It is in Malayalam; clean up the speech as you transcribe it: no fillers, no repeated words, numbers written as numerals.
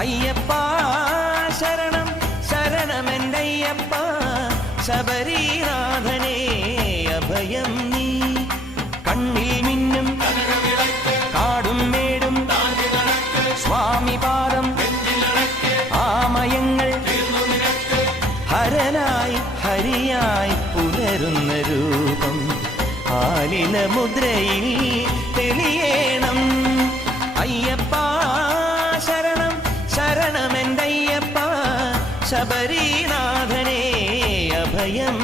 അയ്യപ്പ ശരണം ശരണമെന്തയ്യപ്പ ശബരീനാഥനേ അഭയം നീ കണ്ണിൽ മിന്നും കാടും മേടും സ്വാമി പാദം ആമയങ്ങൾ ഹരനായി ഹരിയായി പുലരുന്ന രൂപം ആലില മുദ്രയിൽ തെളിയേണം അയ്യപ്പ ശരണം ശരണമെന്തയ്യപ്പ ശബരീനാഥനേ അഭയം